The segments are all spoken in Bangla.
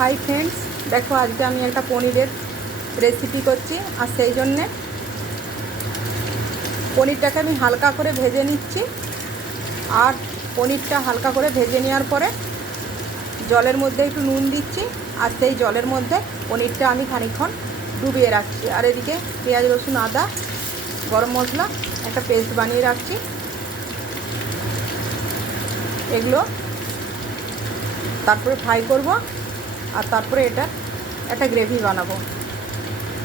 হাই ফ্রেন্ডস, দেখো আজকে আমি একটা পনিরের রেসিপি করছি। আর সেই জন্যে পনিরটাকে আমি হালকা করে ভেজে নিচ্ছি। আর পনিরটা হালকা করে ভেজে নেওয়ার পরে জলের মধ্যে একটু নুন দিচ্ছি। আর সেই জলের মধ্যে পনিরটা আমি খানিকক্ষণ ডুবিয়ে রাখছি। আর এদিকে পেঁয়াজ, রসুন, আদা, গরম মশলা একটা পেস্ট বানিয়ে রাখছি। এগুলো তারপরে ফ্রাই করব। আর তারপরে এটা একটা গ্রেভি বানাবো।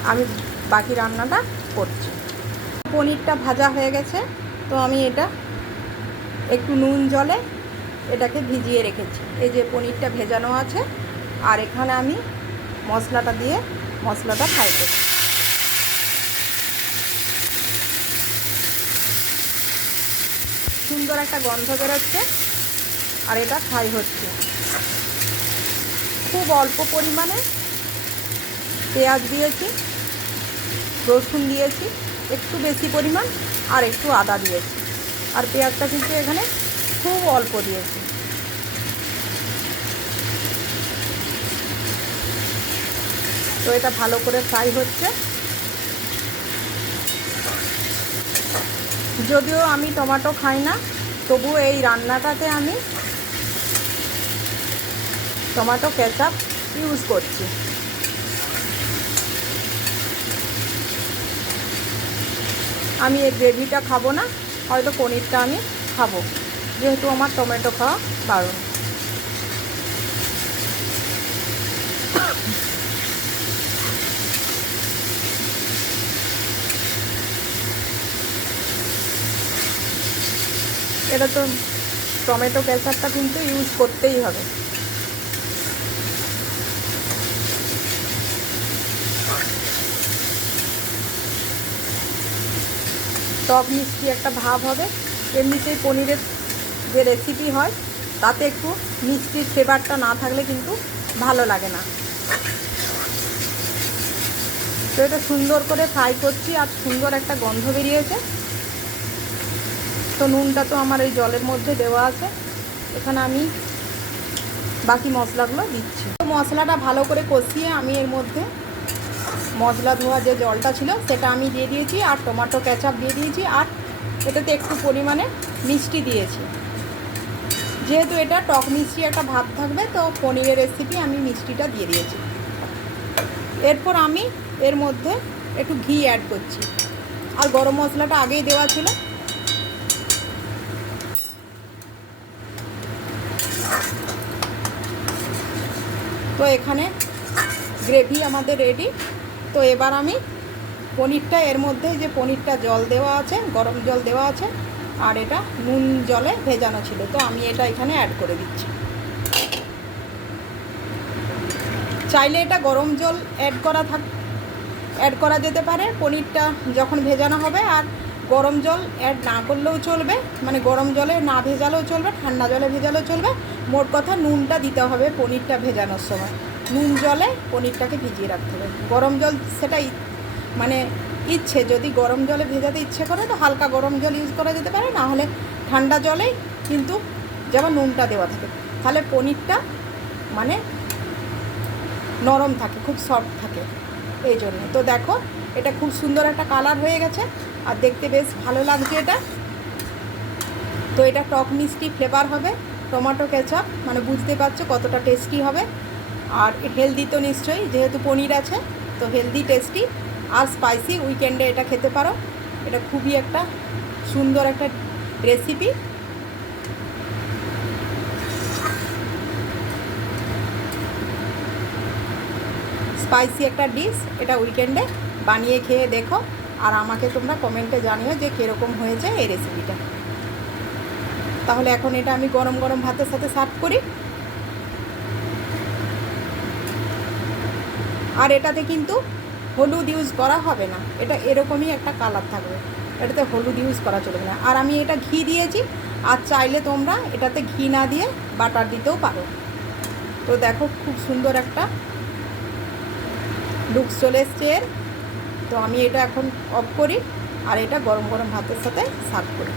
আমি বাকি রান্নাটা করছি। পনিরটা ভাজা হয়ে গেছে, তো আমি এটা একটু নুন জলে এটাকে ভিজিয়ে রেখেছি। এই যে পনিরটা ভেজানো আছে, আর এখানে আমি মশলাটা দিয়ে মশলাটা ফ্রাই করছি। সুন্দর একটা গন্ধ বেরোচ্ছে, আর এটা ফ্রাই হচ্ছে। খুব অল্প পরিমাণে পেঁয়াজ দিয়েছি, রসুন দিয়েছি একটু বেশি পরিমাণ, আর একটু আদা দিয়েছি। আর পেঁয়াজটা কিন্তু এখানে খুব অল্প দিয়েছি। তো এটা ভালো করে ফ্রাই হচ্ছে। যদিও আমি টমেটো খাই না, তবুও এই রান্নাটাতে আমি টমেটো কেচাপ ইউজ করছি। আমি এই গ্রেভিটা খাবো না, হয়তো পনিরটা আমি খাবো, যেহেতু আমার টমেটো খাওয়া বারণ। এটা তো টমেটো কেচাপটা কিন্তু ইউজ করতেই হবে। টক মিষ্টি একটা ভাব হবে। এমনিতেই পনিরের যে রেসিপি হয় তাতে একটু মিষ্টির ফ্লেভারটা না থাকলে কিন্তু ভালো লাগে না। তো এটা সুন্দর করে ফ্রাই করছি, আর সুন্দর একটা গন্ধ বেরিয়েছে। তো নুনটা তো আমার এই জলের মধ্যে দেওয়া আছে। এখানে আমি বাকি মশলাগুলো দিচ্ছি। তো মশলাটা ভালো করে কষিয়ে আমি এর মধ্যে মশলা ধোয়া যে জলটা ছিল সেটা আমি দিয়ে দিয়েছি, আর টমেটো কেচাপ দিয়ে দিয়েছি, আর এটাতে একটু পরিমাণে মিষ্টি দিয়েছি। যেহেতু এটা টক মিষ্টি একটা ভাব থাকবে, তো পনিরের রেসিপি আমি মিষ্টিটা দিয়ে দিয়েছি। এরপর আমি এর মধ্যে একটু ঘি অ্যাড করছি। আর গরম মশলাটা আগেই দেওয়া ছিল। তো এখানে গ্রেভি আমাদের রেডি। তো এবার আমি পনিরটা এর মধ্যে, যে পনিরটা জল দেওয়া আছে, গরম জল দেওয়া আছে, আর এটা নুন জলে ভেজানো ছিল, তো আমি এটা এখানে অ্যাড করে দিচ্ছি। চাইলে এটা গরম জল অ্যাড করা যেতে পারে পনিরটা যখন ভেজানো হবে। আর গরম জল অ্যাড না করলেও চলবে, মানে গরম জলে না ভেজালেও চলবে, ঠান্ডা জলে ভেজালেও চলবে। মোট কথা নুনটা দিতে হবে পনিরটা ভেজানোর সময়। নুন জলে পনিরটাকে ভিজিয়ে রাখতে হবে। গরম জল সেটা মানে ইচ্ছে, যদি গরম জলে ভেজাতে ইচ্ছে করে তো হালকা গরম জল ইউজ করা যেতে পারে, না হলে ঠান্ডা জলেই কিন্তু যেমন নুনটা দেওয়া থাকে, তাহলে পনিরটা মানে নরম থাকে, খুব সফট থাকে এই জন্য। তো দেখো এটা খুব সুন্দর একটা কালার হয়ে গেছে, আর দেখতে বেশ ভালো লাগছে এটা। তো এটা টক মিষ্টি ফ্লেভার হবে, টমেটো কেচাপ, মানে বুঝতে পারছো কতটা টেস্টি হবে। আর হেলদি তো নিশ্চয়ই, যেহেতু পনির আছে, তো হেলদি, টেস্টি আর স্পাইসি। উইকেন্ডে এটা খেতে পারো। এটা খুবই একটা সুন্দর একটা রেসিপি। স্পাইসি একটা ডিশ। এটা উইকেন্ডে বানিয়ে খেয়ে দেখো, আর আমাকে তোমরা কমেন্টে জানিও যে কীরকম হয়েছে এই রেসিপিটা। তাহলে এখন এটা আমি গরম গরম ভাতের সাথে সার্ভ করি। আর এটাতে কিন্তু হলুদ ইউজ করা হবে না, এটা এরকমই একটা কালার থাকবে, এটাতে হলুদ ইউজ করা চলবে না। আর আমি এটা ঘি দিয়েছি, আর চাইলে তোমরা এটাতে ঘি না দিয়ে বাটার দিতেও পারো। তো দেখো খুব সুন্দর একটা লুকস চলে এসছে এর। তো আমি এটা এখন অফ করি, আর এটা গরম গরম ভাতের সাথে সার্ভ করি।